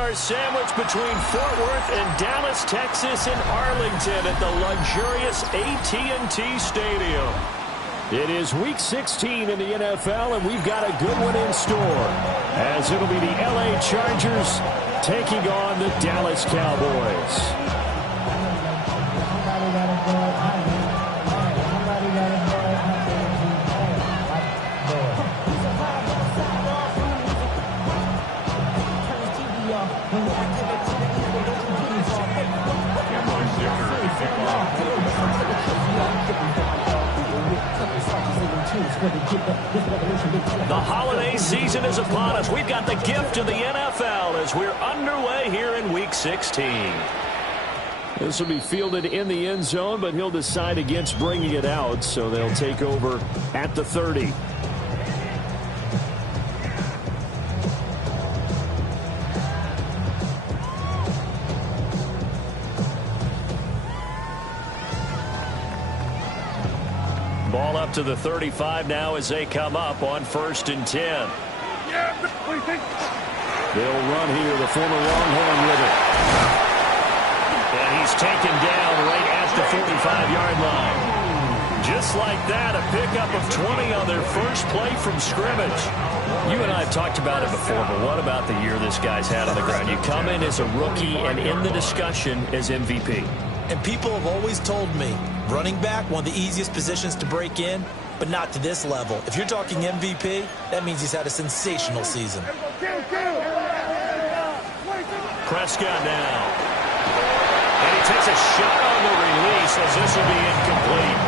our sandwich between Fort Worth and Dallas, Texas, and Arlington at the luxurious AT&T Stadium. It is Week 16 in the NFL, and we've got a good one in store, as it'll be the LA Chargers taking on the Dallas Cowboys. The holiday season is upon us. We've got the gift of the NFL as we're underway here in Week 16. This will be fielded in the end zone, but he'll decide against bringing it out, so they'll take over at the 30. Ball up to the 35 now as they come up on 1st and 10. They'll run here, the former Longhorn with it. And he's taken down right at the 45-yard line. Just like that, a pickup of 20 on their first play from scrimmage. You and I have talked about it before, but what about the year this guy's had on the ground? You come in as a rookie and in the discussion as MVP. And people have always told me, running back, one of the easiest positions to break in, but not to this level. If you're talking MVP, that means he's had a sensational season. Prescott now. And he takes a shot on the release as this will be incomplete.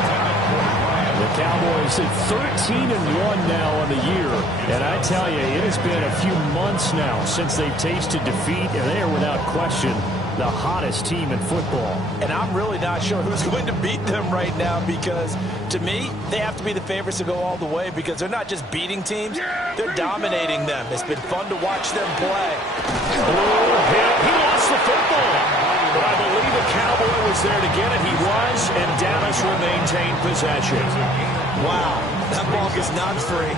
The Cowboys at 13-1 now on the year. And I tell you, it has been a few months now since they've tasted defeat, and they are without question the hottest team in football. And I'm really not sure who's going to beat them right now, because to me, they have to be the favorites to go all the way, because they're not just beating teams, they're dominating them. It's been fun to watch them play. Oh, he lost the football. But I believe a Cowboy was there to get it. He was, and Dallas will maintain possession. Wow, that ball is not free,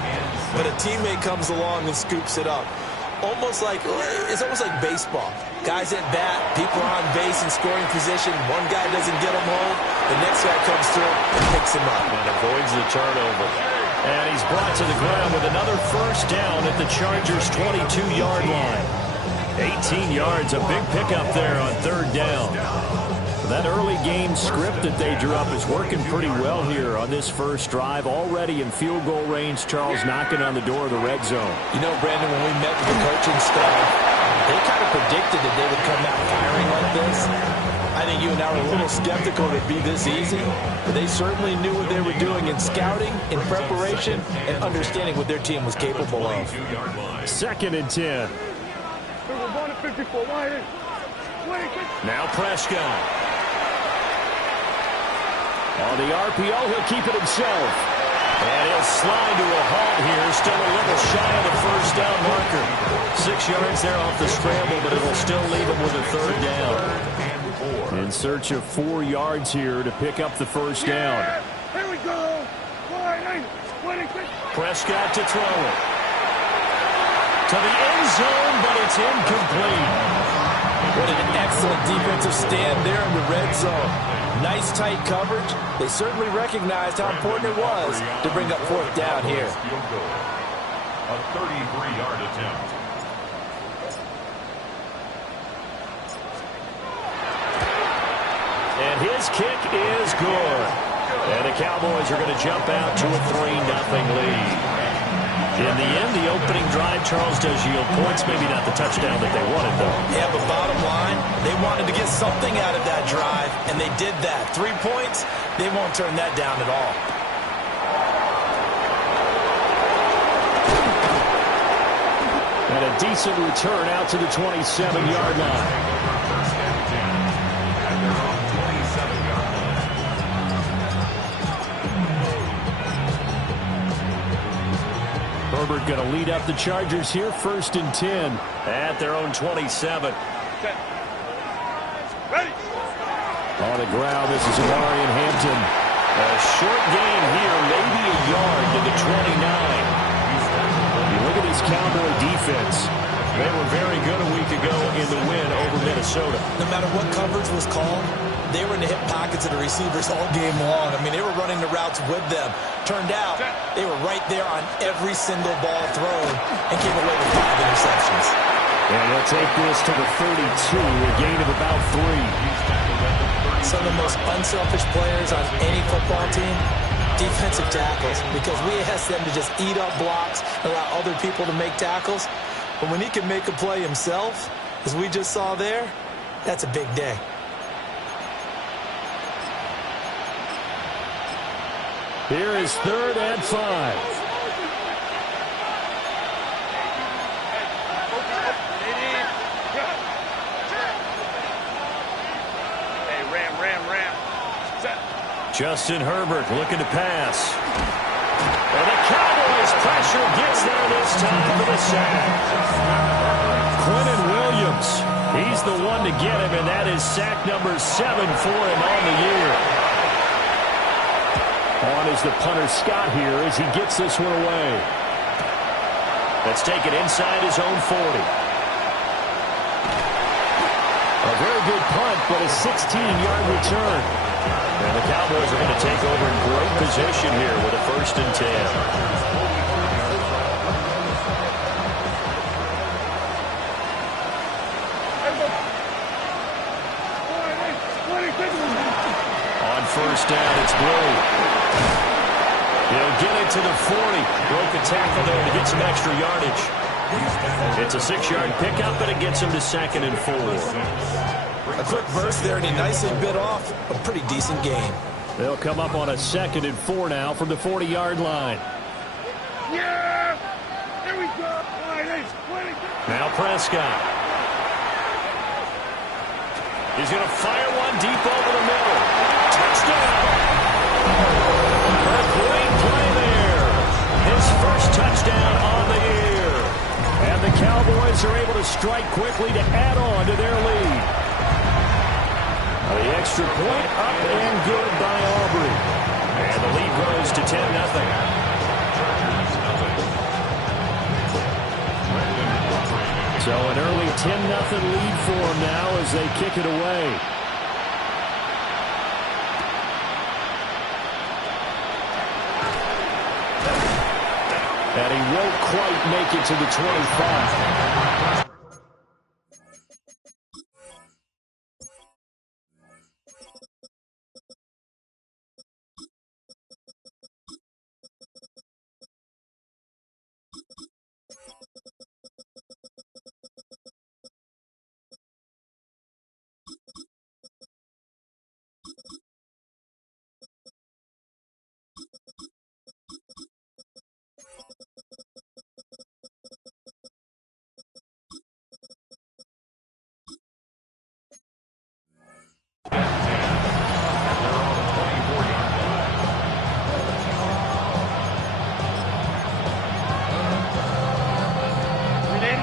but a teammate comes along and scoops it up. It's almost like baseball. Guys at bat, people are on base in scoring position. One guy doesn't get him home. The next guy comes through and picks him up. And avoids the turnover. And he's brought to the ground with another first down at the Chargers' 22-yard line. 18 yards, a big pickup there on 3rd down. That early game script that they drew up is working pretty well here on this first drive. Already in field goal range, Charles knocking on the door of the red zone. You know, Brandon, when we met with the coaching staff, they kind of predicted that they would come out firing like this. I think you and I were a little skeptical that it'd be this easy, but they certainly knew what they were doing in scouting, in preparation, and understanding what their team was capable of. 2nd and 10. Now Prescott. On the RPO, he'll keep it himself. And he'll slide to a halt here. Still a little shy of the first down marker. 6 yards there off the scramble, but it'll still leave him with a 3rd down. In search of 4 yards here to pick up the first down. Here we go. Prescott to throw it. To the end zone, but it's incomplete. What an excellent defensive stand there in the red zone. Nice tight coverage. They certainly recognized how important it was to bring up 4th down here. A 33-yard attempt. And his kick is good. And the Cowboys are going to jump out to a 3-0 lead. In the end, the opening drive, Charles, does yield points. Maybe not the touchdown that they wanted, though. Yeah, but bottom line, they wanted to get something out of that drive, and they did that. 3 points, they won't turn that down at all. And a decent return out to the 27-yard line. Herbert going to lead up the Chargers here, 1st and 10 at their own 27. Ready. On the ground, this is Amari and Hampton. A short gain here, maybe a yard to the 29. You look at this Cowboy defense. They were very good a week ago in the win over Minnesota. No matter what coverage was called, they were in the hip pockets of the receivers all game long. I mean, they were running the routes with them. Turned out, they were right there on every single ball thrown and came away with 5 interceptions. And they'll take this to the 32, a gain of about 3. Some of the most unselfish players on any football team, defensive tackles, because we ask them to just eat up blocks and allow other people to make tackles. But when he can make a play himself, as we just saw there, that's a big day. Here is 3rd and 5. Justin Herbert looking to pass. And the Cowboys pressure gets there this time for the sack. Quentin Williams, he's the one to get him, and that is sack number 7 for him on the year. On is the punter Scott here as he gets this one away. That's taken inside his own 40. A very good punt, but a 16-yard return. And the Cowboys are going to take over in great position here with a 1st and 10. On 1st down, it's Blue. He'll get it to the 40. Broke a tackle there to get some extra yardage. It's a 6-yard pickup, and it gets him to 2nd and 4. A quick burst there, and he nicely bit off a pretty decent gain. They'll come up on a 2nd and 4 now from the 40-yard line. Yeah! There we go! Now Prescott. He's going to fire one deep over the middle. Touchdown! A great play there. His first touchdown on the year. And the Cowboys are able to strike quickly to add on to their lead. The extra point up and good by Aubrey. And the lead grows to 10-0. So an early 10-0 lead for them now as they kick it away. And he won't quite make it to the 25.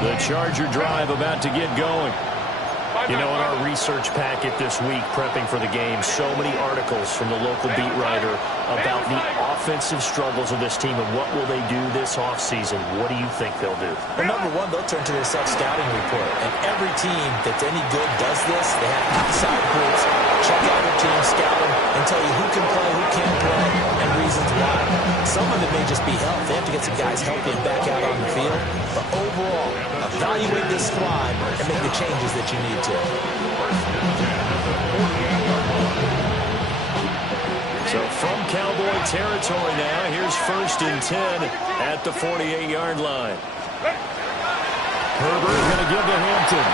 The Charger drive about to get going. You know, in our research packet this week, prepping for the game, so many articles from the local beat writer about the offensive struggles of this team and what will they do this offseason. What do you think they'll do? Well, number one, they'll turn to their self-scouting report. And every team that's any good does this. They have outside groups, check out their team, scout them, and tell you who can play, who can't play, and reasons why. Some of it may just be health. They have to get some guys healthy and back out on the field. But overall, evaluate this squad and make the changes that you need to. So from Cowboy territory now, here's 1st and 10 at the 48-yard line. Herbert going to give to Hampton.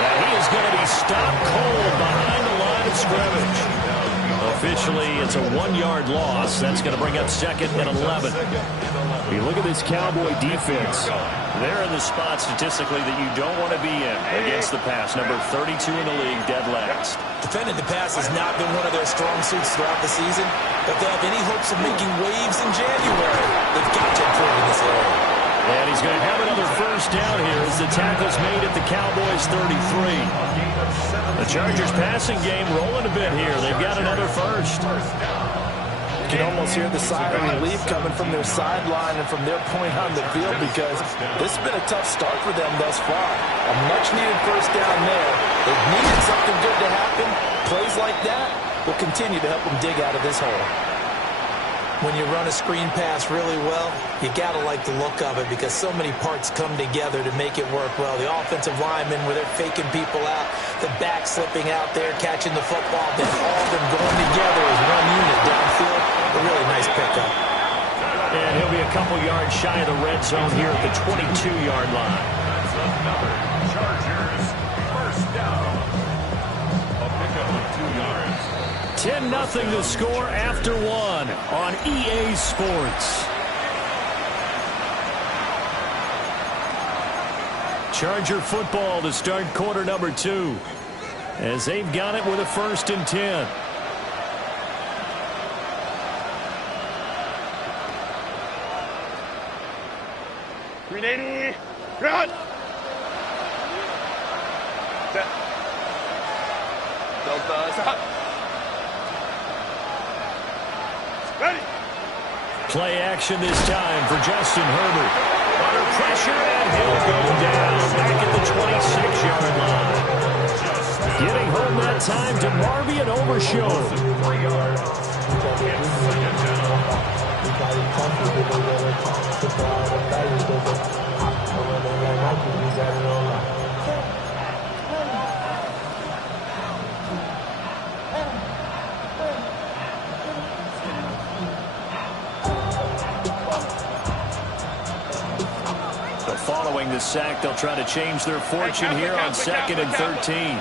And he is going to be stopped cold behind the line of scrimmage. Officially, it's a 1-yard loss. That's going to bring up 2nd and 11. You look at this Cowboy defense. They're in the spot statistically that you don't want to be in against the pass. Number 32 in the league, dead last. Defending the pass has not been one of their strong suits throughout the season. But if they have any hopes of making waves in January, they've got to improve in this area. And he's going to have another 1st down here as the tackle's made at the Cowboys' 33. The Chargers passing game rolling a bit here. They've got another 1st. can almost hear the siren relief coming from their sideline and from their point on the field, because this has been a tough start for them thus far. A much-needed first down there. They've needed something good to happen. Plays like that will continue to help them dig out of this hole. When you run a screen pass really well, you got to like the look of it, because so many parts come together to make it work well. The offensive linemen, where they're faking people out, the back slipping out there, catching the football, then all of them going together as one unit downfield. A really nice pickup. And he'll be a couple yards shy of the red zone here at the 22-yard line. That's another Chargers first down. A pickup of 2 yards. 10-0 the score after one on EA Sports. Charger football to start quarter number 2, as they've got it with a 1st and 10. Ready, run! Set. Delta, stop. Ready. Play action this time for Justin Herbert. Under pressure, and he'll go down back at the 26-yard line. Getting home that time to Marvin Overshow. 3 yards. It's 2nd down. Following the sack, they'll try to change their fortune here on 2nd and 13.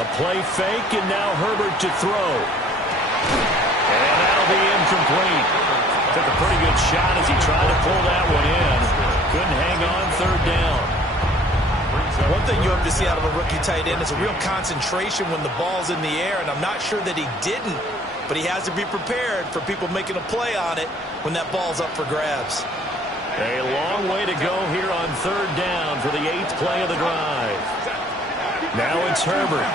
A play fake, and now Herbert to throw. And that'll be incomplete. Took a pretty good shot as he tried to pull that one in. Couldn't hang on 3rd down. One thing you have to see out of a rookie tight end is a real concentration when the ball's in the air, and I'm not sure that he didn't, but he has to be prepared for people making a play on it when that ball's up for grabs. A long way to go here on 3rd down for the 8th play of the drive. Now it's Herbert.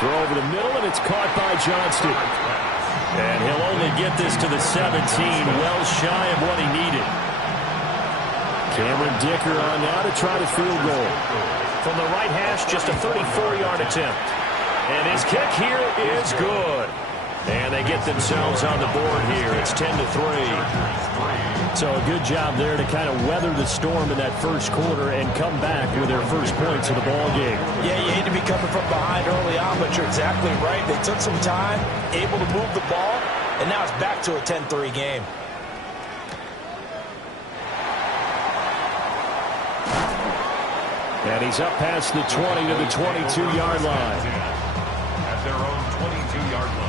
Throw over the middle, and it's caught by Johnston. And he'll only get this to the 17, well shy of what he needed. Cameron Dicker on now to try to field goal. From the right hash, just a 34-yard attempt. And his kick here is good. And they get themselves on the board here. It's 10-3. So a good job there to kind of weather the storm in that first quarter and come back with their first points of the ball game. Yeah, you hate to be coming from behind early on, but you're exactly right. They took some time, able to move the ball, and now it's back to a 10-3 game. And he's up past the 20 to the 22-yard line. At their own 22-yard line.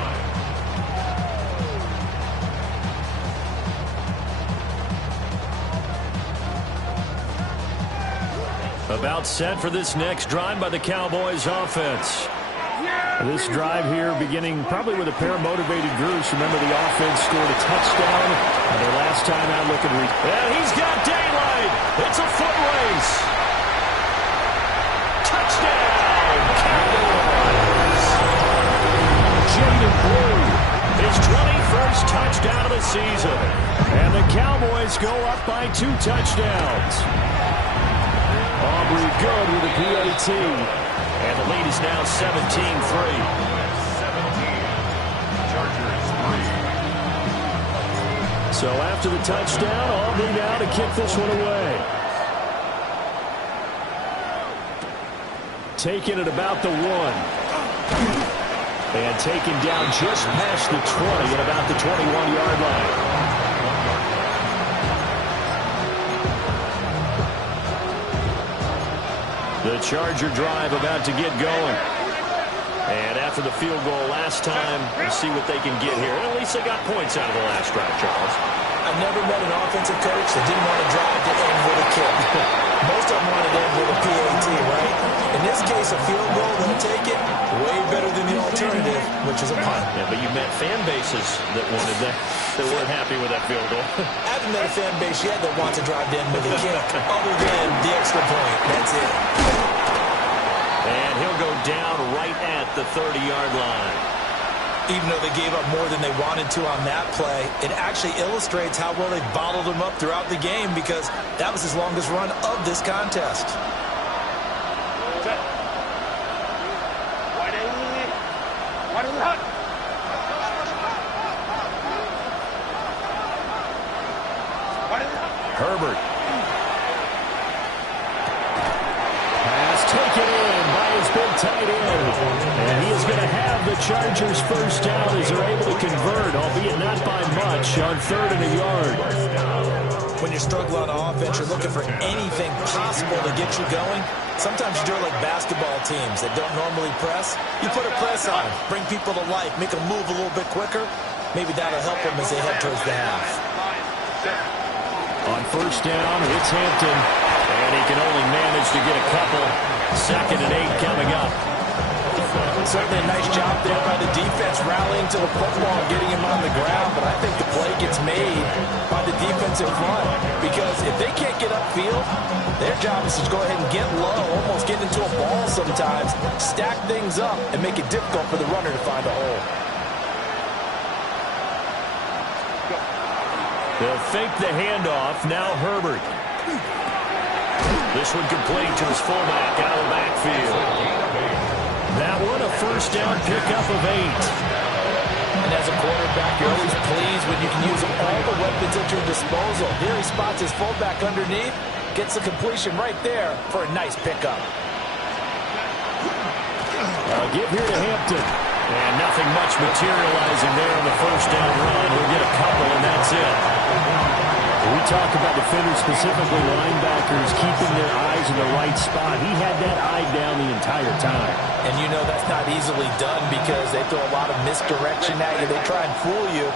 About set for this next drive by the Cowboys offense. This drive here beginning probably with a pair of motivated groups. Remember, the offense scored a touchdown their last time out looking. And he's got daylight. It's a foot race. Touchdown, Cowboys. Jaden Blue, his 21st touchdown of the season. And the Cowboys go up by 2 touchdowns. Aubrey good with a PAT. And the lead is now 17-3. 17. Chargers 3. So after the touchdown, Aubrey now to kick this one away. Taking it about the 1. And taken down just past the 20 at about the 21-yard line. The Charger drive about to get going. And after the field goal last time, we'll see what they can get here. And at least they got points out of the last drive, Charles. I've never met an offensive coach that didn't want to drive to end with a kick. Most of them wanted to end with a PAT, right? In this case, a field goal, they'll take it. Way better than the alternative, which is a punt. Yeah, but you met fan bases that wanted that, that weren't happy with that field goal. I haven't met a fan base yet that wants to drive to end with a kick, other than the extra point. That's it. And he'll go down right at the 30-yard line. Even though they gave up more than they wanted to on that play, it actually illustrates how well they bottled them up throughout the game, because that was his longest run of this contest. Herbert. Pass taken in by his big tight end. And he is going to have the Chargers first down as they're able to convert, albeit not by much, on 3rd and a yard. When you struggle on offense, you're looking for anything possible to get you going. Sometimes you do it like basketball teams that don't normally press. You put a press on, bring people to life, make them move a little bit quicker. Maybe that'll help them as they head towards the half. On first down, it's Hampton, and he can only manage to get a couple. 2nd and 8 coming up. Certainly a nice job there by the defense rallying to the football and getting him on the ground, but I think the play gets made by the defensive front, because if they can't get upfield, their job is to go ahead and get low, almost get into a ball sometimes, stack things up, and make it difficult for the runner to find a hole. They'll fake the handoff. Now Herbert. This one complete to his fullback out of the backfield. That one a first down pickup of 8. And as a quarterback, you're always pleased when you can use all the weapons at your disposal. Here he spots his fullback underneath, gets the completion right there for a nice pickup. Give here to Hampton. And nothing much materializing there on the first down run. We'll get a couple, and that's it. We talk about defenders, specifically linebackers, keeping their eyes in the right spot. He had that eye down the entire time. And you know that's not easily done, because they throw a lot of misdirection at you. They try and fool you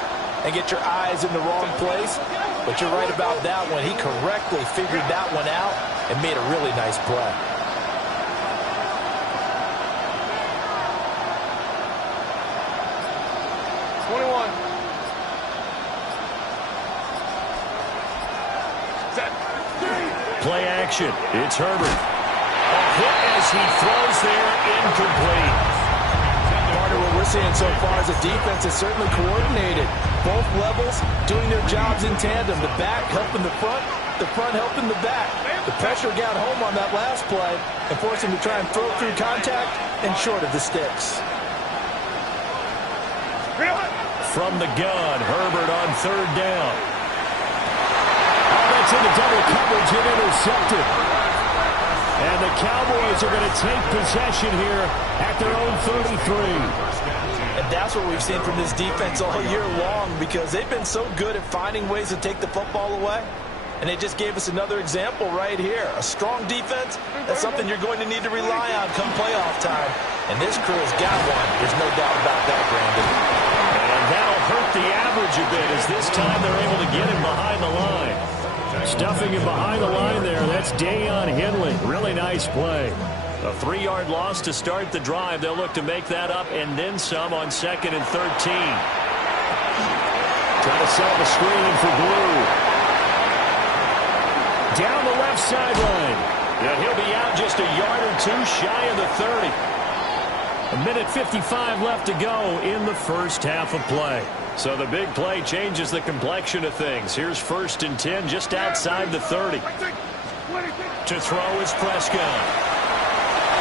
and get your eyes in the wrong place. But you're right about that one. He correctly figured that one out and made a really nice play. Play action. It's Herbert. A hit as he throws there, incomplete. Partner, what we're seeing so far is the defense is certainly coordinated. Both levels doing their jobs in tandem. The back helping the front helping the back. The pressure got home on that last play and forced him to try and throw through contact and short of the sticks. From the gun, Herbert on 3rd down. That's into double coverage and intercepted. And the Cowboys are going to take possession here at their own 33. And that's what we've seen from this defense all year long, because they've been so good at finding ways to take the football away. And they just gave us another example right here. A strong defense, that's something you're going to need to rely on come playoff time. And this crew has got one. There's no doubt about that, Brandon. And that'll hurt the average a bit, as this time they're able to get him behind the line. Stuffing him behind the line there. That's Deion Henley. Really nice play. A 3-yard loss to start the drive. They'll look to make that up and then some on 2nd and 13. Try to set up a screen for Blue. Down the left sideline. And he'll be out just a yard or two shy of the 30. A minute 55 left to go in the first half of play. So the big play changes the complexion of things. Here's 1st and 10 just outside the 30. To throw is Prescott.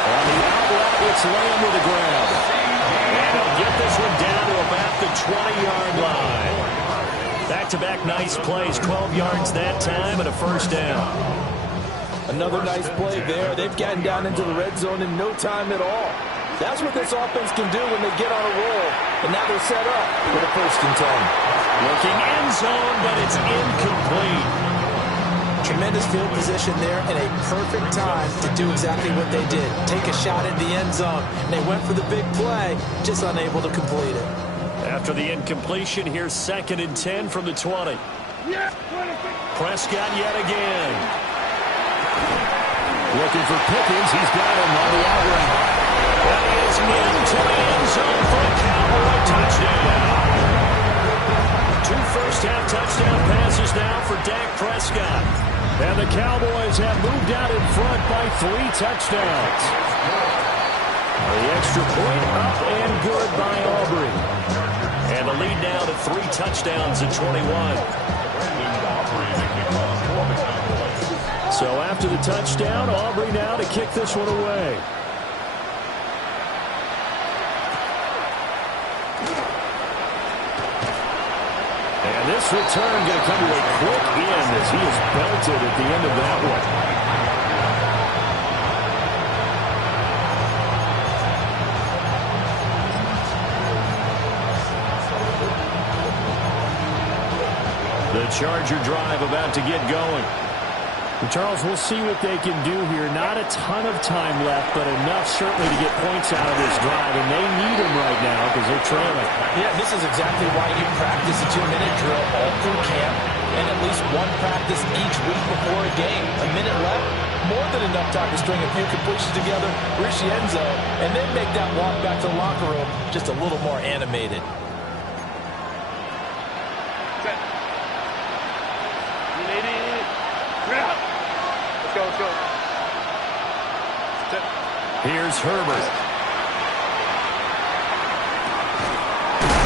On the out route, it's Lamb with a grab. And he'll get this one down to about the 20-yard line. Back-to-back nice plays, 12 yards that time and a first down. Another nice play there. They've gotten down into the red zone in no time at all. That's what this offense can do when they get on a roll. And now they're set up for the 1st and 10. Looking end zone, but it's incomplete. Tremendous field position there and a perfect time to do exactly what they did. Take a shot at the end zone. And they went for the big play, just unable to complete it. After the incompletion, here's 2nd and 10 from the 20. Prescott yet again. Looking for Pickens. He's got him on the out route. That is into the end zone for a Cowboy touchdown. 2 first-half touchdown passes now for Dak Prescott. And the Cowboys have moved out in front by 3 touchdowns. The extra point up and good by Aubrey. And the lead now to 3 touchdowns at 21. So after the touchdown, Aubrey now to kick this one away. And this return going to come to a quick end as he is belted at the end of that one. The Charger drive about to get going. And Charles, we'll see what they can do here. Not a ton of time left, but enough certainly to get points out of this drive. And they need them right now because they're trailing. Yeah, this is exactly why you practice a 2-minute drill all through camp and at least one practice each week before a game. A minute left, more than enough time to string a few completions together, reach the end zone, and then make that walk back to the locker room just a little more animated. Let's go. Here's Herbert.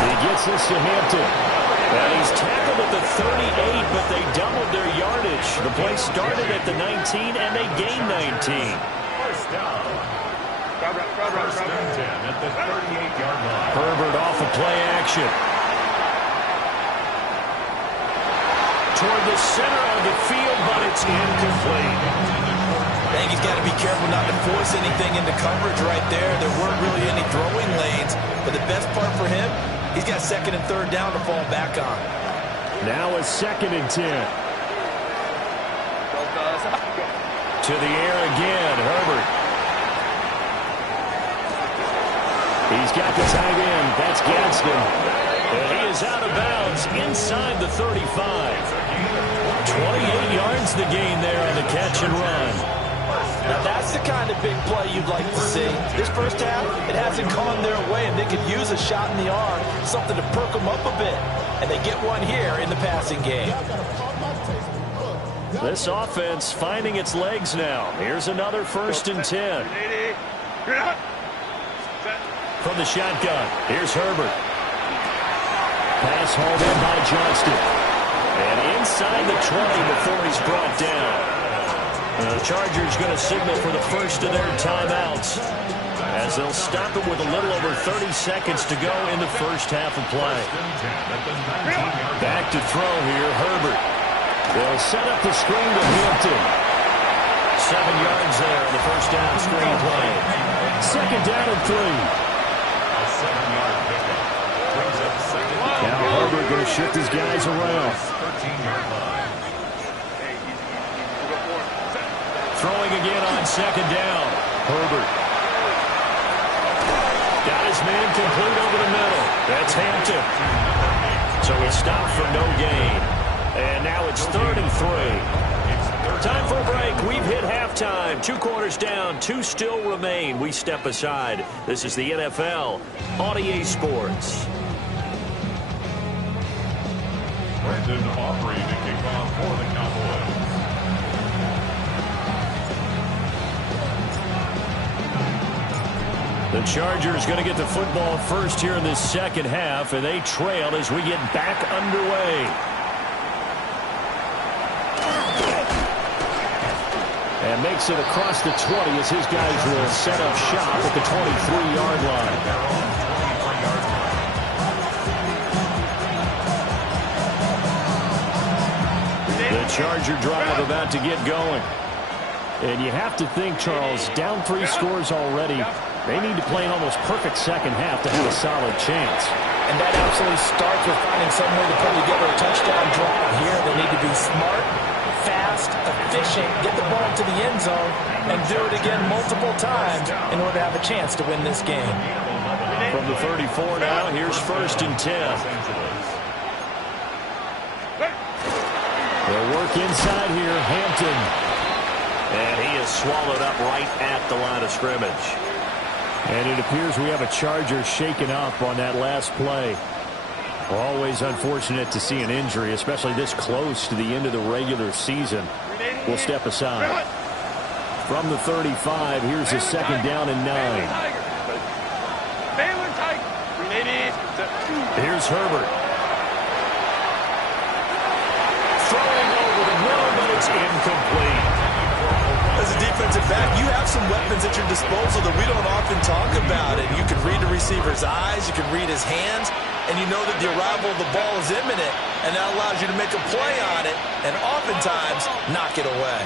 He gets this to Hampton. And he's tackled at the 38, but they doubled their yardage. The play started at the 19, and they gained 19. First down. First and 10 at the 38-yard line. Herbert off of play action. Toward the center of the field, but it's incomplete. I think he's got to be careful not to force anything into coverage right there. There weren't really any throwing lanes, but the best part for him, he's got 2nd and 3rd down to fall back on. Now a 2nd and 10. To the air again, Herbert. He's got the tight end. That's Gadsden. And he is out of bounds inside the 35. 28 yards the gain there on the catch and run. Now that's the kind of big play you'd like to see. This first half, it hasn't gone their way, and they could use a shot in the arm, something to perk them up a bit. And they get one here in the passing game. This offense finding its legs now. Here's another 1st and 10. From the shotgun, here's Herbert. Pass hauled in by Johnston. And inside the 20 before he's brought down. The Chargers going to signal for the first of their timeouts as they'll stop it with a little over 30 seconds to go in the first half of play. Back to throw here, Herbert. They'll set up the screen to Hampton. 7 yards there on the first down screen play. 2nd down and 3. A 7-yard pickup. Brings up 2nd. Now Herbert going to shift his guys around. 13-yard line. Throwing again on 2nd down. Herbert. Got his man complete over the middle. That's Hampton. So he stopped for no gain. And now it's 3rd and 3. Time for a break. We've hit halftime. 2 quarters down. 2 still remain. We step aside. This is the NFL on EA Sports. Brendan Aubrey to kick off for the Cowboys. The Chargers going to get the football first here in this second half, and they trail as we get back underway. And makes it across the 20 as his guys will set up shop at the 23-yard line. The Charger drive about to get going. And you have to think, Charles, down 3 scores already. They need to play an almost perfect second half to have a solid chance. And that absolutely starts with finding some way to put together a touchdown drive here. They need to be smart, fast, efficient, get the ball to the end zone, and do it again multiple times in order to have a chance to win this game. From the 34 now, here's 1st and 10. They'll work inside here, Hampton. And he is swallowed up right at the line of scrimmage. And it appears we have a Charger shaken up on that last play. Always unfortunate to see an injury, especially this close to the end of the regular season. We'll step aside. From the 35, here's a 2nd down and 9. Here's Herbert. Throwing over the middle, but it's incomplete. As a defensive back, you have some weapons at your disposal that we don't often talk about. And you can read the receiver's eyes, you can read his hands, and you know that the arrival of the ball is imminent, and that allows you to make a play on it and oftentimes knock it away.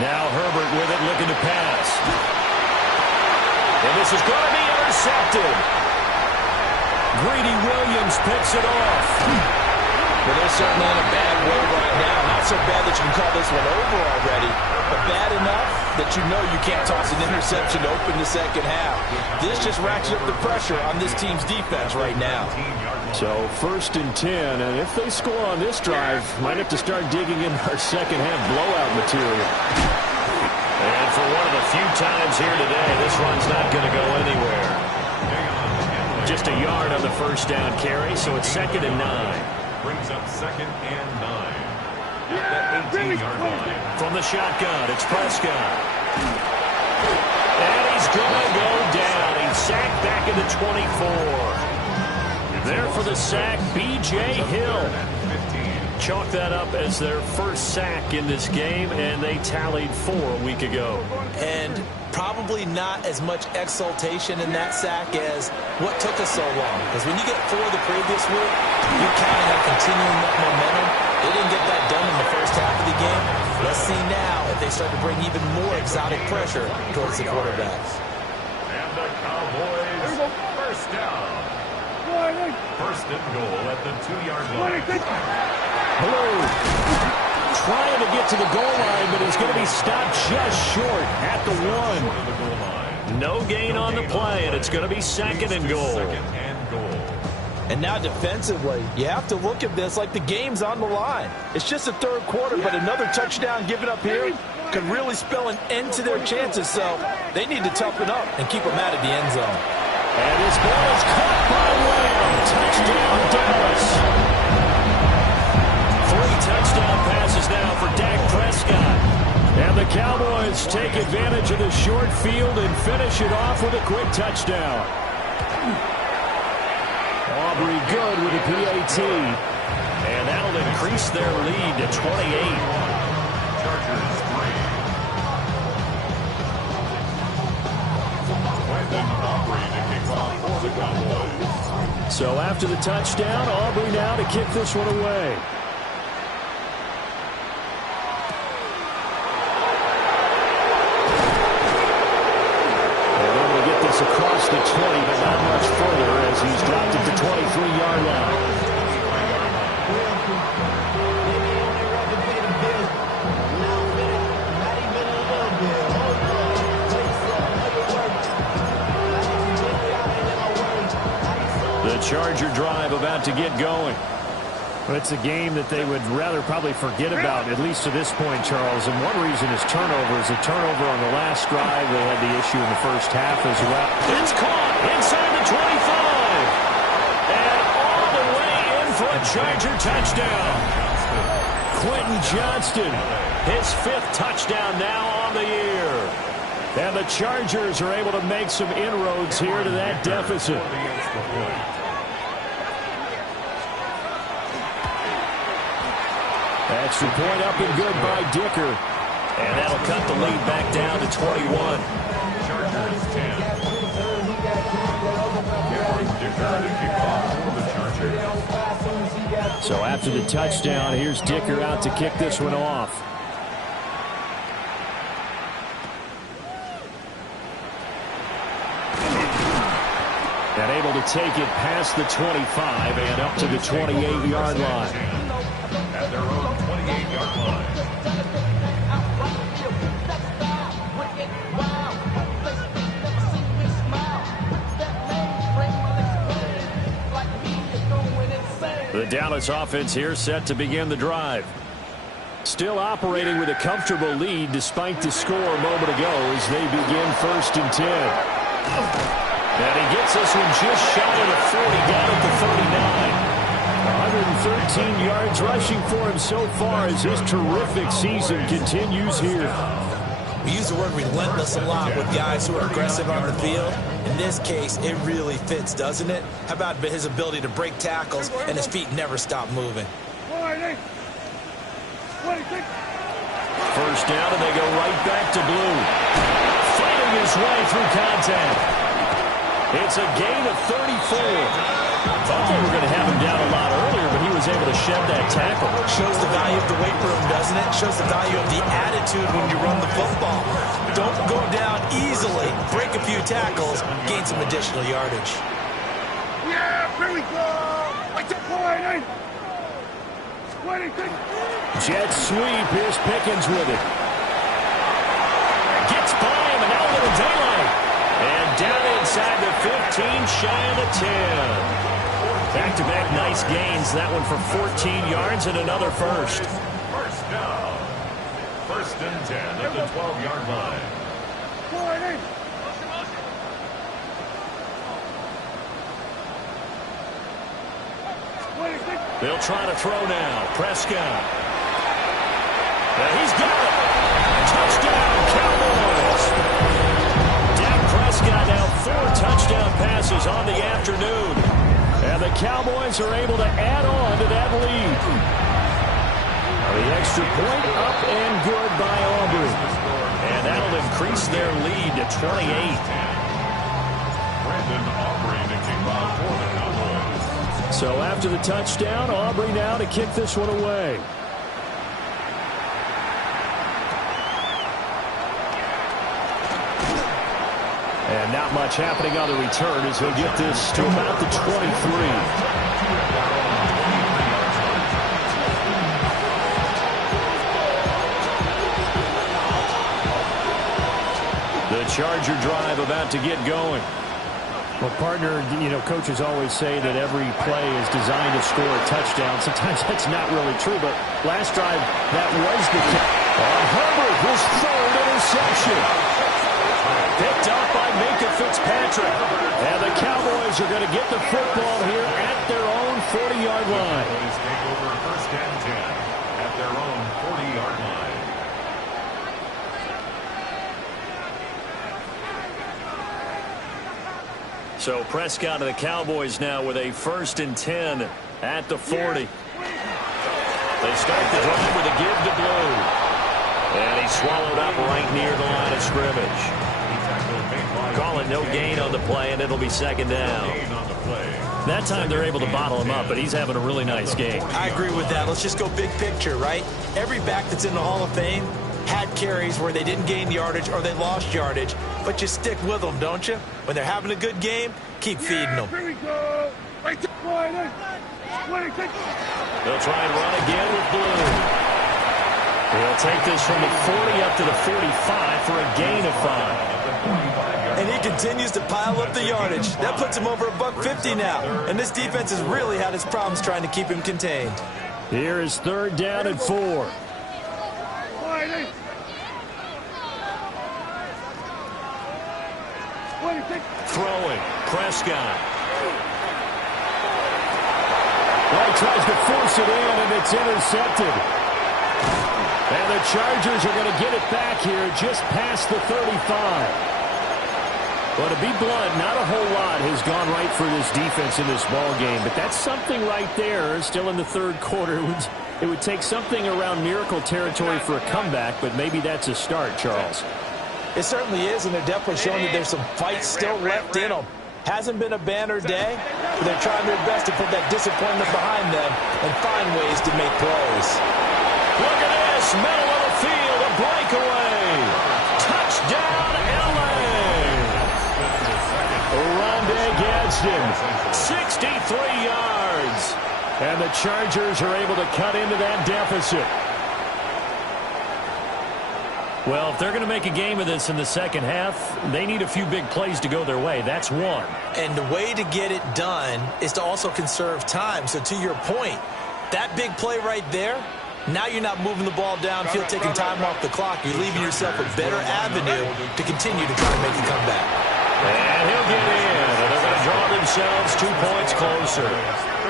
Now Herbert with it, looking to pass. And this is going to be intercepted. Greedy Williams picks it off. Well, they're certainly in a bad way right now. Not so bad that you can call this one over already, but bad enough that you know you can't toss an interception to open the second half. This just ratchets up the pressure on this team's defense right now. So 1st and 10, and if they score on this drive, might have to start digging in our second half blowout material. And for one of the few times here today, this run's not going to go anywhere. Just a yard on the first down carry, so it's 2nd and 9. Brings up 2nd and 9. At the 18-yard line. From the shotgun, it's Prescott. And he's going to go down. He's sacked back into 24. There for the sack, B.J. Hill. Chalk that up as their first sack in this game, and they tallied 4 a week ago. And probably not as much exultation in that sack as what took us so long. Because when you get 4 the previous week, you're counting on continuing that momentum. They didn't get that done in the first half of the game. Let's see now if they start to bring even more exotic pressure towards the quarterbacks. And the Cowboys first down. 1st and goal at the 2-yard line. Blue trying to get to the goal line, but he's going to be stopped just short at the 1. No gain on the play, and it's going to be 2nd and goal. And now defensively, you have to look at this like the game's on the line. It's just the 3rd quarter, but another touchdown given up here could really spell an end to their chances. So they need to toughen up and keep them out of the end zone. And this ball is caught by Lamb. Touchdown, Dallas. 3 touchdown passes now for Dak Prescott. And the Cowboys take advantage of the short field and finish it off with a quick touchdown. Aubrey good with a PAT. And that'll increase their lead to 28. Chargers 3. Brandon Aubrey to kick off for the Cowboys. So after the touchdown, Aubrey now to kick this one away. Across the 20, but not much further as he's dropped at the 23-yard line. The Charger drive about to get going. Well, it's a game that they would rather probably forget about, at least to this point, Charles. And one reason is turnovers. A turnover on the last drive. They had the issue in the first half as well. It's caught inside the 25. And all the way in for a Charger touchdown. Quentin Johnston, his 5th touchdown now on the year. And the Chargers are able to make some inroads here to that deficit. Extra point up and good by Dicker. And that'll cut the lead back down to 21. Chargers 10. Dicker to kick off for the Chargers. So after the touchdown, here's Dicker out to kick this one off. And able to take it past the 25 and up to the 28-yard line. At their own 28-yard line. The Dallas offense here set to begin the drive. Still operating with a comfortable lead despite the score a moment ago as they begin 1st and 10. And he gets this one just shy of the 40 down at the 39. 113 yards rushing for him so far as his terrific season continues here. We use the word relentless a lot with guys who are aggressive on the field. In this case, it really fits, doesn't it? How about his ability to break tackles and his feet never stop moving? First down, and they go right back to blue. Fighting his way through contact. It's a gain of 34. Thought they were going to have him down a lot earlier, but he was able to shed that tackle. Shows the value of the weight room, doesn't it? Shows the value of the attitude when you run the football. Don't go down easily. Break a few tackles, gain some additional yardage. Yeah, here we go. Jet sweep. Here's Pickens with it. Gets by him, and now a little daylight. And down inside the 15, shy of the 10. Back-to-back nice gains. That one for 14 yards and another first. First down. First and 10 at the 12-yard line. They'll try to throw now. Prescott. He's got it. Touchdown, Cowboys. Dak Prescott now 4 touchdown passes on the afternoon. And the Cowboys are able to add on to that lead. The extra point up and good by Aubrey. And that'll increase their lead to 28. Brandon Aubrey to kick off for the Cowboys. So after the touchdown, Aubrey now to kick this one away. And not much happening on the return as he'll get this to about the 23. The Charger drive about to get going. Well, partner, coaches always say that every play is designed to score a touchdown. Sometimes that's not really true, but last drive, that was the case. Herbert, his third interception. Picked up by Minka Fitzpatrick. And the Cowboys are going to get the football here at their own 40-yard line. Cowboys take over first and 10 at their own 40-yard line. So Prescott of the Cowboys now with a first and 10 at the 40. They start the drive with a give to Blue. And he's swallowed up right near the line of scrimmage. Call it no gain on the play, and it'll be second down. That time they're able to bottle him up, but he's having a really nice game. I agree with that. Let's just go big picture, right? Every back that's in the Hall of Fame had carries where they didn't gain yardage or they lost yardage, but you stick with them, don't you? When they're having a good game, keep feeding them. Here we go. They'll try and run again with Blue. He'll take this from the 40 up to the 45 for a gain of 5. And he continues to pile up the yardage. That puts him over $150 now. And this defense has really had its problems trying to keep him contained. Here is third down and 4. Throwing. Prescott. Well, he tries to force it in, and it's intercepted. And the Chargers are going to get it back here just past the 35. Well, to be blunt, not a whole lot has gone right for this defense in this ball game, but that's something right there. Still in the third quarter, it would take something around miracle territory for a comeback, but maybe that's a start, Charles. It certainly is, and they're definitely showing that there's some fight still left in them. Hasn't been a banner day, but they're trying their best to put that disappointment behind them and find ways to make plays. Look at this, middle of the field, a breakaway. Touchdown, L.A. Rondé Gadsden, 63 yards. And the Chargers are able to cut into that deficit. Well, if they're going to make a game of this in the second half, they need a few big plays to go their way. That's one. And the way to get it done is to also conserve time. So to your point, that big play right there, now you're not moving the ball downfield, taking time off the clock. You're leaving yourself a better avenue to continue to try to make a comeback. And he'll get in. And they're going to draw themselves 2 points closer.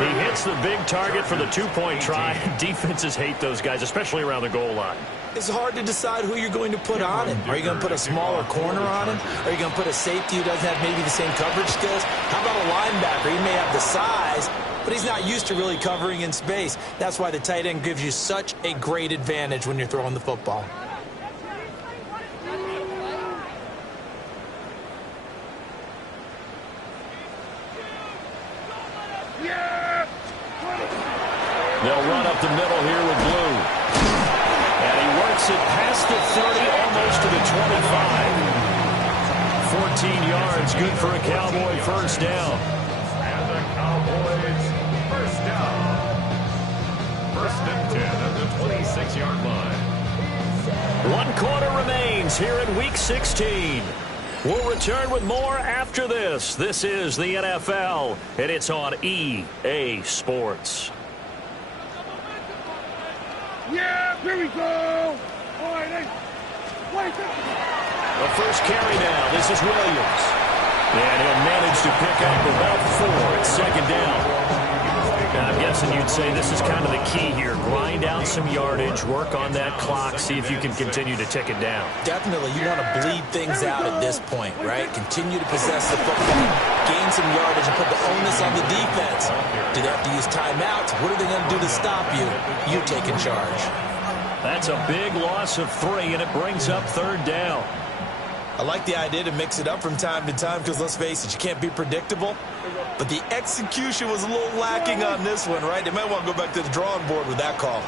He hits the big target for the two-point try. Defenses hate those guys, especially around the goal line. It's hard to decide who you're going to put on him. Are you going to put a smaller corner on him? Are you going to put a safety who doesn't have maybe the same coverage skills? How about a linebacker? He may have the size, but he's not used to really covering in space. That's why the tight end gives you such a great advantage when you're throwing the football. They'll run up the middle here with Blue. And he works it past the 30, almost to the 25. 14 yards, good for a Cowboy first down. And the Cowboys first down. First and 10 at the 26-yard line. 1 quarter remains here in Week 16. We'll return with more after this. This is the NFL, and it's on EA Sports. Yeah, here we go. All right, hey. Wait. The first carry now. This is Williams. And he'll manage to pick up about 4 at second down. Now, I'm guessing you'd say this is kind of the key here. Grind out some yardage, work on that clock, see if you can continue to tick it down. Definitely, you want to bleed things out at this point, right? Continue to possess the football, gain some yardage, and put the onus on the defense. Do they have to use timeouts? What are they going to do to stop you? You take in charge. That's a big loss of 3, and it brings up third down. I like the idea to mix it up from time to time because, let's face it, you can't be predictable. But the execution was a little lacking on this one, right? They might want to go back to the drawing board with that call.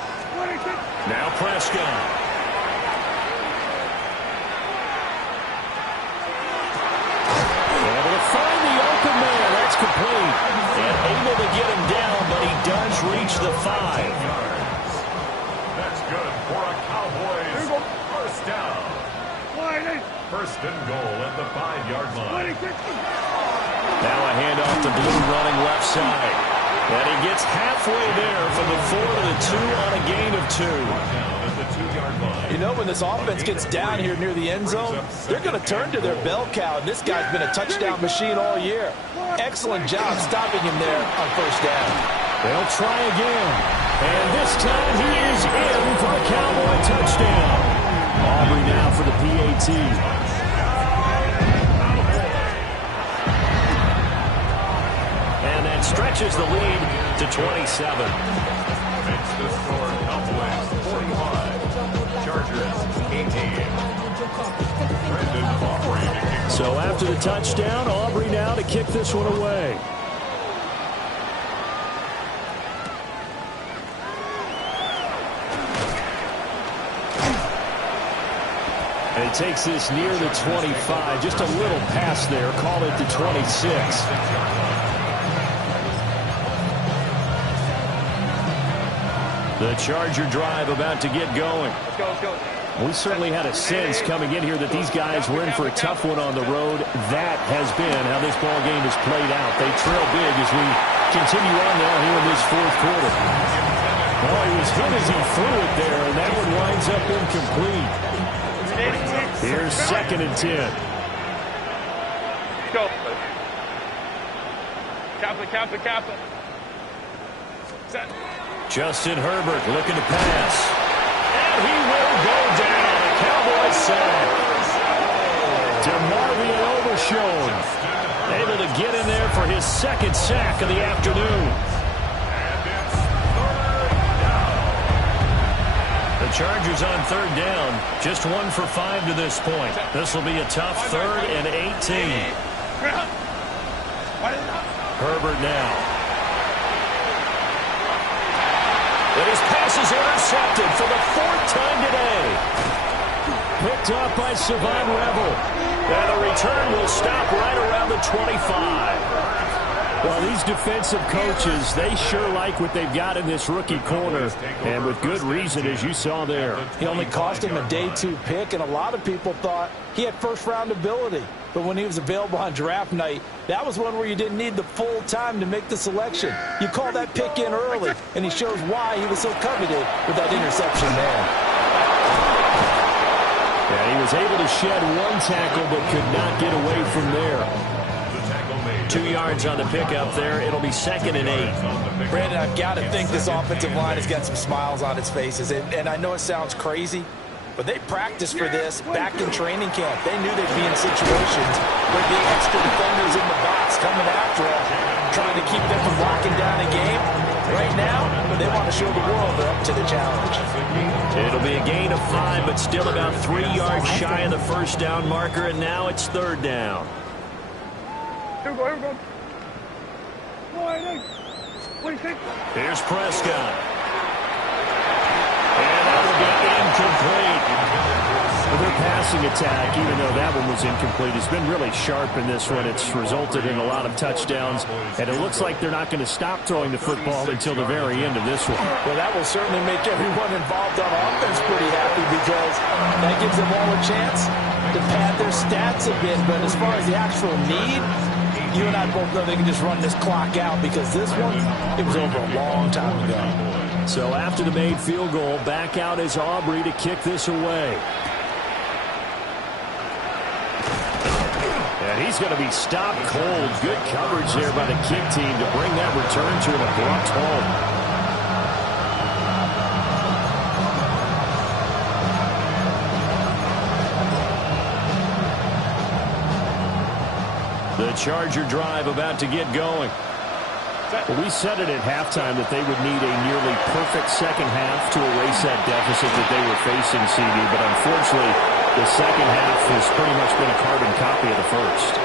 Now Prescott. Able to find the open man. That's complete. And able to get him down, but he does reach the 5. That's good for a Cowboys first down. First and goal at the 5-yard line. Now a handoff to Blue running left side. And he gets halfway there from the 4 to the 2 on a gain of 2. Down at the 2-yard line. You know, when this offense gets down here near the end zone, they're going to turn to their bell cow, and this guy's been a touchdown machine all year. Excellent job stopping him there on first down. They'll try again. And this time he is in for a Cowboy touchdown. Aubrey now for the PAT. And that stretches the lead to 27. Makes the score Cowboys 45. Chargers 18. So after the touchdown, Aubrey now to kick this one away. And he takes this near the 25. Just a little pass there. Call it the 26. The Charger drive about to get going. Let's go. We certainly had a sense coming in here that these guys were in for a tough one on the road. That has been how this ball game has played out. They trail big as we continue on now here in this fourth quarter. Well, he was hit as he threw it there, and that one winds up incomplete. Here's second and 10. Go. Kappa. Set. Justin Herbert looking to pass. And he will go down. A Cowboys sack. DeMarvion Overshown Able to get in there for his second sack of the afternoon. The Chargers on third down. Just 1 for 5 to this point. This will be a tough 3rd and 18. Herbert now. And his pass is intercepted for the 4th time today. picked up by Savon Revel. And the return will stop right around the 25. Well, these defensive coaches, they sure like what they've got in this rookie corner, and with good reason, as you saw there. He only cost him a day 2 pick, and a lot of people thought he had first-round ability. But when he was available on draft night, that was one where you didn't need the full time to make the selection. You call that pick in early, and he shows why he was so coveted with that interception there. Yeah, he was able to shed 1 tackle, but could not get away from there. The tackle made 2 yards on the pickup there. It'll be 2nd and 8. Brandon, I've got to think this offensive line has got some smiles on its faces. And I know it sounds crazy, but they practiced for this back in training camp. They knew they'd be in situations where the extra defenders in the box coming after them, trying to keep them from locking down a game. Right now, they want to show the world they're up to the challenge. It'll be a gain of 5, but still about 3 yards shy of the first down marker, and now it's 3rd down. Here we go, here we go. What do you think? Here's Prescott. And that will be incomplete. Well, their passing attack, even though that one was incomplete, has been really sharp in this one. It's resulted in a lot of touchdowns, and it looks like they're not going to stop throwing the football until the very end of this one. Well, that will certainly make everyone involved on offense pretty happy because that gives them all a chance to pad their stats a bit. But as far as the actual need, you and I both know they can just run this clock out because this one, it was over a long time ago. So after the made field goal, back out is Aubrey to kick this away. And he's going to be stopped cold. Good coverage there by the kick team to bring that return to an abrupt halt. The Charger drive about to get going. Well, we said it at halftime that they would need a nearly perfect second half to erase that deficit that they were facing, CD, but unfortunately, the second half has pretty much been a carbon copy of the first.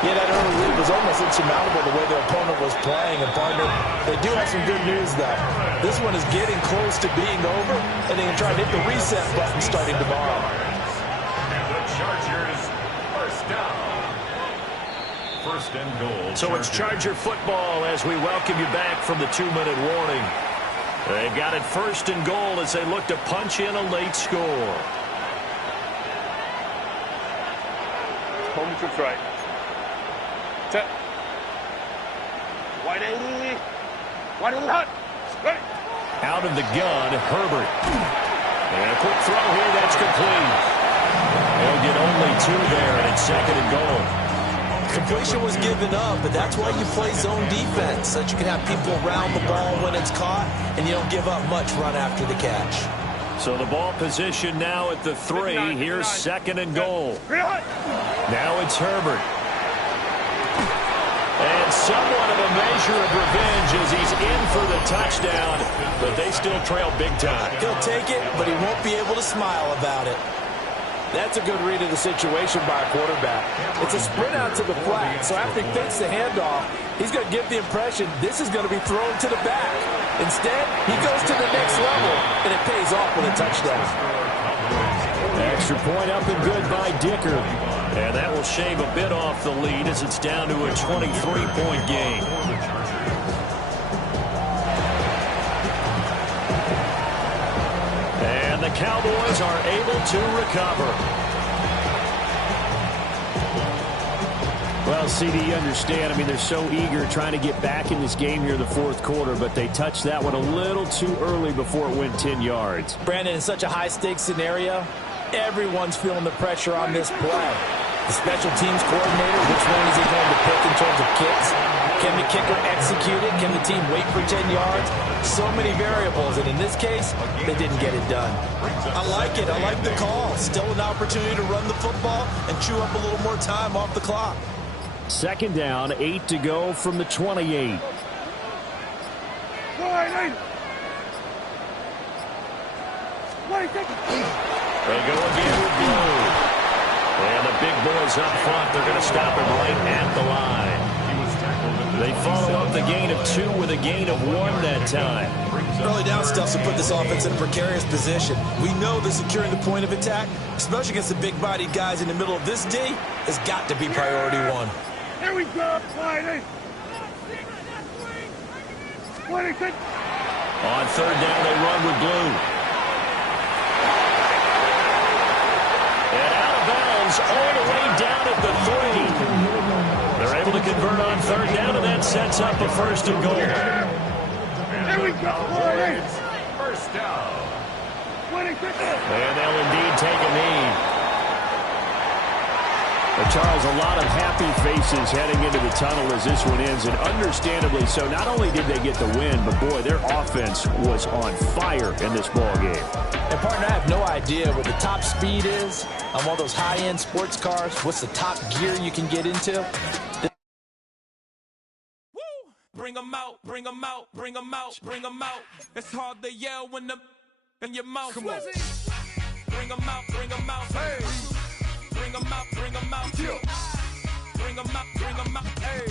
Yeah, that early lead was almost insurmountable the way their opponent was playing. And, partner, they do have some good news, though. This one is getting close to being over, and they can try to hit the reset button starting tomorrow. And the Chargers, first down. First and goal. So it's Charger football as we welcome you back from the 2-minute warning. They've got it 1st and goal as they look to punch in a late score. Home trips right. Set. Wide 80. Wide 80 hot. Ready. Out of the gun, Herbert. And a quick throw here, that's complete. They'll get only 2 there, and it's 2nd and goal. Completion was given up, but that's why you play zone defense, so that you can have people around the ball when it's caught, and you don't give up much run after the catch. So the ball position now at the 3. Here's 2nd and goal. Now it's Herbert. And somewhat of a measure of revenge as he's in for the touchdown, but they still trail big time. He'll take it, but he won't be able to smile about it. That's a good read of the situation by a quarterback. It's a sprint out to the flat, so after he fakes the handoff, he's going to give the impression this is going to be thrown to the back. Instead, he goes to the next level, and it pays off with a touchdown. Extra point up and good by Dicker. And that will shave a bit off the lead as it's down to a 23-point game. And the Cowboys are able to recover. Well, CD, you understand. I mean, they're so eager trying to get back in this game here in the 4th quarter, but they touched that one a little too early before it went 10 yards. Brandon, in such a high-stakes scenario, everyone's feeling the pressure on this play. The special teams coordinator, which one is he going to pick in terms of kicks? Can the kicker execute it? Can the team wait for 10 yards? So many variables, and in this case, they didn't get it done. I like it. I like the call. Still an opportunity to run the football and chew up a little more time off the clock. 2nd down, 8 to go from the 28. They go again with Blue. And the big boys up front, they're going to stop him right at the line. They follow up the gain of 2 with a gain of 1 that time. Early down stuff to put this offense in a precarious position. We know that securing the point of attack, especially against the big-bodied guys in the middle of this D, has got to be priority 1. Here we go. On 3rd down, they run with Blue. And out of bounds all the way down at the 3. They're able to convert on 3rd down, and that sets up a 1st and goal. Here we go. First down. And they'll indeed take a knee. Charles, a lot of happy faces heading into the tunnel as this one ends, and understandably so. Not only did they get the win, but, boy, their offense was on fire in this ball game. And, partner, I have no idea what the top speed is on one of those high-end sports cars. What's the top gear you can get into? Bring them out, bring them out, bring them out, bring them out. It's hard to yell when the in your mouth. Come on. Bring them out, bring them out. Hey. Bring them out, bring them out. Yeah. Bring them out, bring them out. Hey.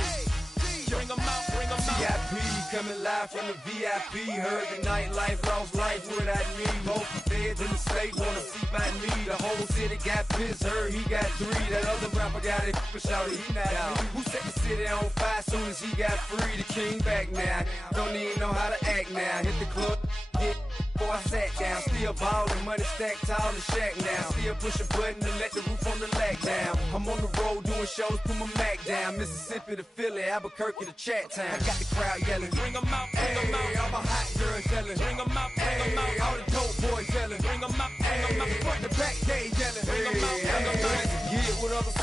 Bring them out, bring them out. VIP coming live from the VIP. Heard the nightlife, lost life without me. Both feds in the state wanna see my knee. The whole city got pissed, heard he got 3. That other rapper got it, but shouted he not out. Who set the city on fire soon as he got free? The king back now. Don't even know how to act now. Hit the club, hit before I sat down. Still ballin', money stacked tall in shack now. Still push a button to let the roof on the lag down. I'm on the road doing shows, put my Mac down. Mississippi to Philly, Albuquerque to Chat Town. I got the crowd yelling. Bring them out, bring them out. All my hot girls yelling. Bring them out, bring them out. All the dope boys yelling. Bring them out, bring them out. Front to back, they yelling. Bring them out, bring them out. Get with other